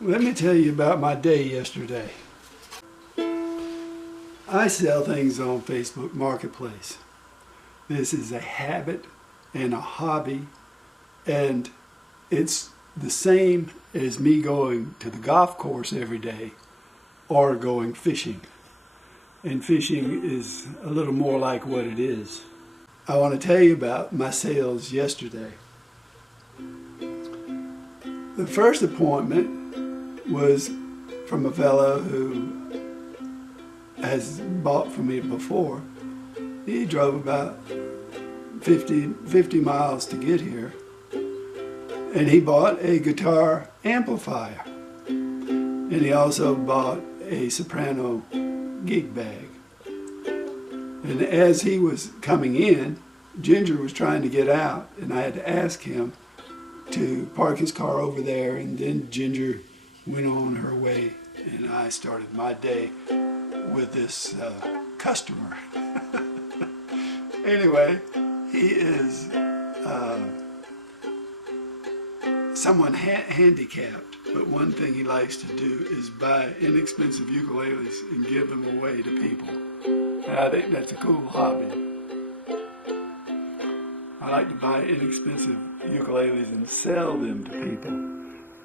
Let me tell you about my day yesterday. I sell things on Facebook Marketplace. This is a habit and a hobby, and it's the same as me going to the golf course every day or going fishing. And fishing is a little more like what it is. I want to tell you about my sales yesterday. The first appointment was from a fellow who has bought from me before. He drove about 50 miles to get here, and he bought a guitar amplifier, and he also bought a soprano gig bag. And as he was coming in, Ginger was trying to get out, and I had to ask him to park his car over there, and then Ginger went on her way, and I started my day with this customer. Anyway, he is someone handicapped, but one thing he likes to do is buy inexpensive ukuleles and give them away to people. And I think that's a cool hobby. I like to buy inexpensive ukuleles and sell them to people.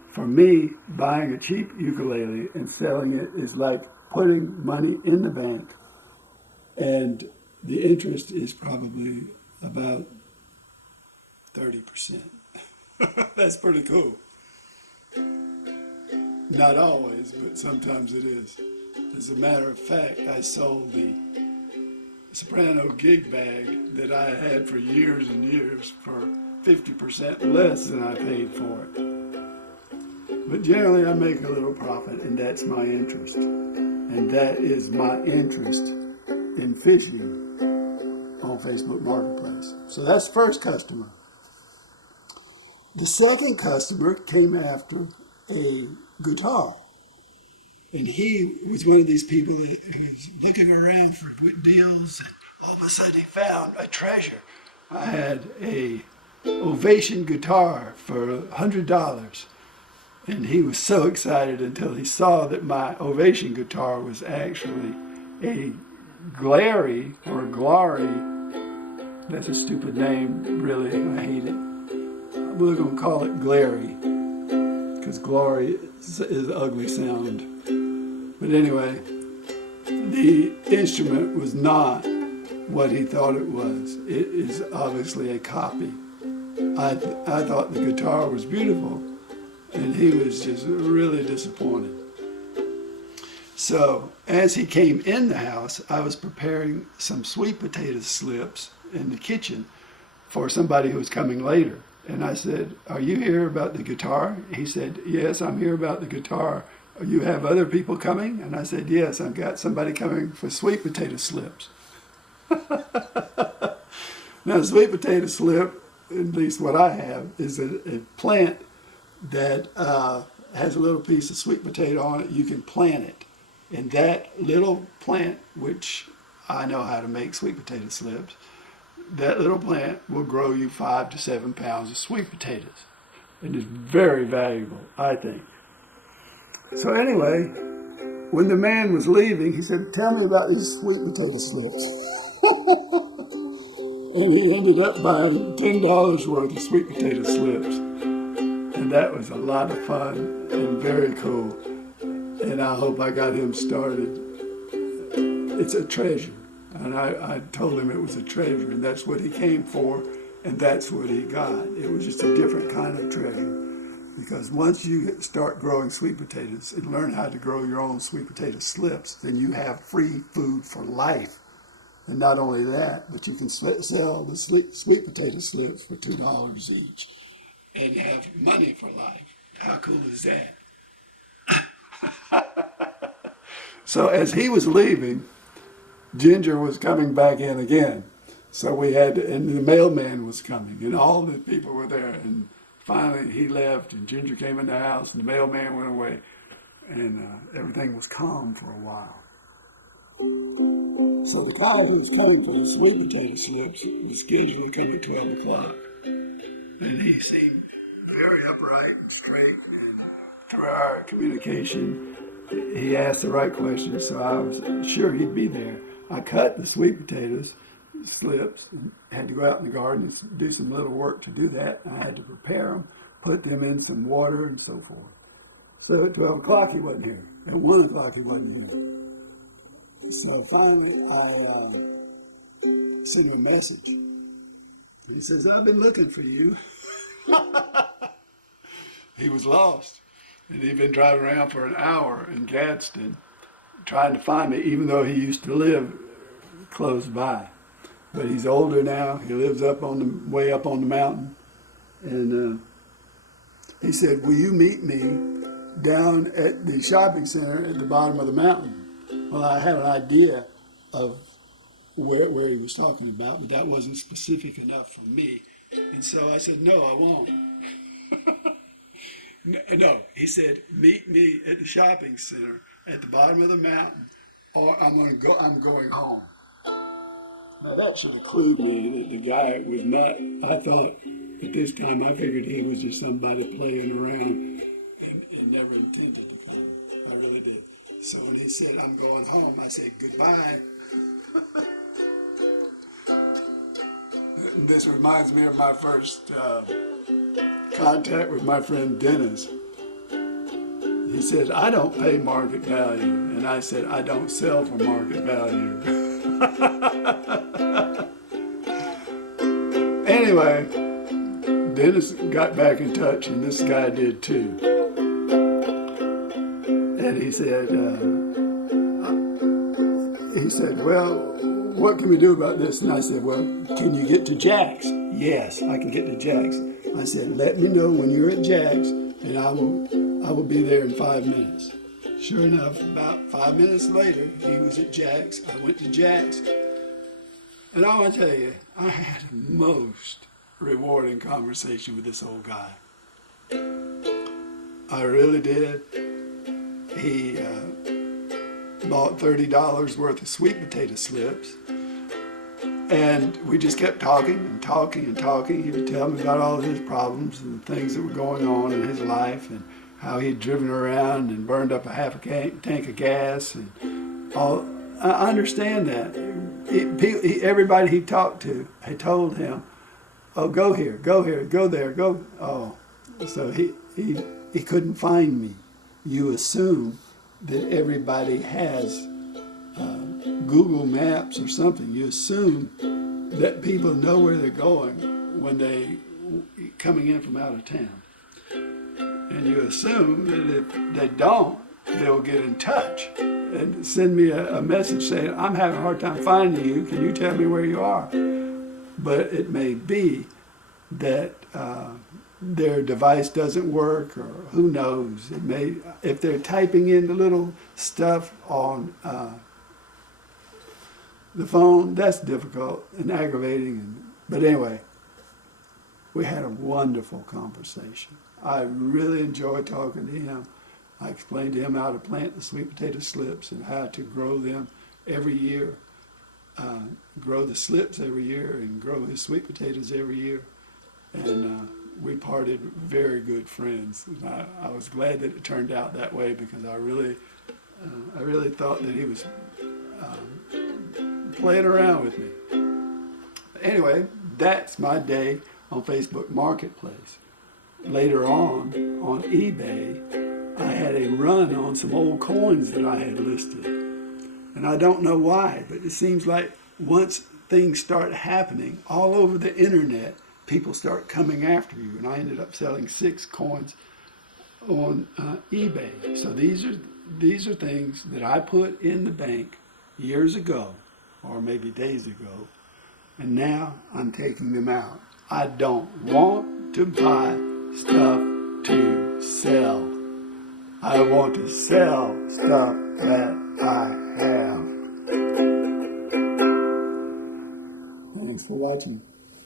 For me, buying a cheap ukulele and selling it is like putting money in the bank, and the interest is probably about 30%. That's pretty cool. Not always, but sometimes it is. As a matter of fact, I sold the soprano gig bag that I had for years and years for 50% less than I paid for it. But generally I make a little profit, and that's my interest. And that is my interest in fishing on Facebook Marketplace. So that's the first customer. The second customer came after a guitar. And he was one of these people that was looking around for good deals, and all of a sudden he found a treasure. I had a Ovation guitar for $100. And he was so excited until he saw that my Ovation guitar was actually a Glary or Glary. That's a stupid name, really. I hate it. We're going to call it Glary, because Glory is an ugly sound. But anyway, the instrument was not what he thought it was. It is obviously a copy. I thought the guitar was beautiful, and he was just really disappointed. So as he came in the house, I was preparing some sweet potato slips in the kitchen for somebody who was coming later. And I said, "Are you here about the guitar?" He said, "Yes, I'm here about the guitar. You have other people coming?" And I said, "Yes, I've got somebody coming for sweet potato slips." Now, sweet potato slip, at least what I have, is a plant that has a little piece of sweet potato on it. You can plant it. And that little plant, which I know how to make sweet potato slips, that little plant will grow you 5 to 7 pounds of sweet potatoes. And it's very valuable, I think. So anyway, when the man was leaving, he said, "Tell me about these sweet potato slips." And he ended up buying $10 worth of sweet potato slips. And that was a lot of fun and very cool. And I hope I got him started. It's a treasure. And I told him it was a treasure, and that's what he came for, and that's what he got. It was just a different kind of treasure. Because once you start growing sweet potatoes and learn how to grow your own sweet potato slips, then you have free food for life. And not only that, but you can sell the sweet potato slips for $2 each. And you have money for life. How cool is that? So as he was leaving, Ginger was coming back in again. So we had, and the mailman was coming, and all the people were there. And finally he left, and Ginger came in the house, and the mailman went away, and everything was calm for a while. So the guy who was coming for the sweet potato slips was scheduled to come at 12 o'clock. And he seemed very upright and straight, and through our communication, he asked the right questions, so I was sure he'd be there. I cut the sweet potatoes, slips, and had to go out in the garden and do some little work to do that. I had to prepare them, put them in some water and so forth. So at 12 o'clock he wasn't here. At 1 o'clock he wasn't here. So finally I sent him a message. He says, I've been looking for you. He was lost. And he'd been driving around for an hour in Gadsden trying to find me, even though he used to live close by. But he's older now. He lives way up on the mountain. And he said, will you meet me down at the shopping center at the bottom of the mountain? Well, I had an idea of where he was talking about, but that wasn't specific enough for me. And so I said, no, I won't. No, he said, meet me at the shopping center at the bottom of the mountain, or I'm going home. Now that should have clued me that the guy was not, I thought at this time, I figured he was just somebody playing around and never intended to come. I really did. So when he said, I'm going home, I said, goodbye. This reminds me of my first contact with my friend Dennis. He said, I don't pay market value. And I said, I don't sell for market value. Anyway, Dennis got back in touch, and this guy did too. And he said, well, what can we do about this? And I said, well, can you get to Jack's? Yes, I can get to Jack's. I said, let me know when you're at Jack's, and I will be there in 5 minutes. Sure enough, about 5 minutes later, he was at Jack's. I went to Jack's, and I want to tell you, I had a most rewarding conversation with this old guy. I really did. He bought $30 worth of sweet potato slips. And we just kept talking and talking and talking. He would tell me about all of his problems and things that were going on in his life and how he'd driven around and burned up a half a tank of gas and all. I understand that. Everybody he talked to had told him, oh, go here, go there, go. Oh, so he couldn't find me. You assume that everybody has Google Maps or something. You assume that people know where they're going when they coming in from out of town. And you assume that if they don't, they'll get in touch and send me a message saying, I'm having a hard time finding you. Can you tell me where you are? But it may be that their device doesn't work, or who knows. It may, if they're typing in the little stuff on the phone, that's difficult and aggravating. But anyway, we had a wonderful conversation. I really enjoyed talking to him. I explained to him how to plant the sweet potato slips and how to grow them every year, grow the slips every year and grow his sweet potatoes every year. And we parted very good friends. And I was glad that it turned out that way, because I really thought that he was playing around with me. Anyway, that's my day on Facebook Marketplace. Later on eBay, I had a run on some old coins that I had listed. And I don't know why, but it seems like once things start happening all over the internet, people start coming after you. And I ended up selling 6 coins on eBay. So these are things that I put in the bank years ago, or maybe days ago, and now I'm taking them out. I don't want to buy stuff to sell. I want to sell stuff that I have. Thanks for watching.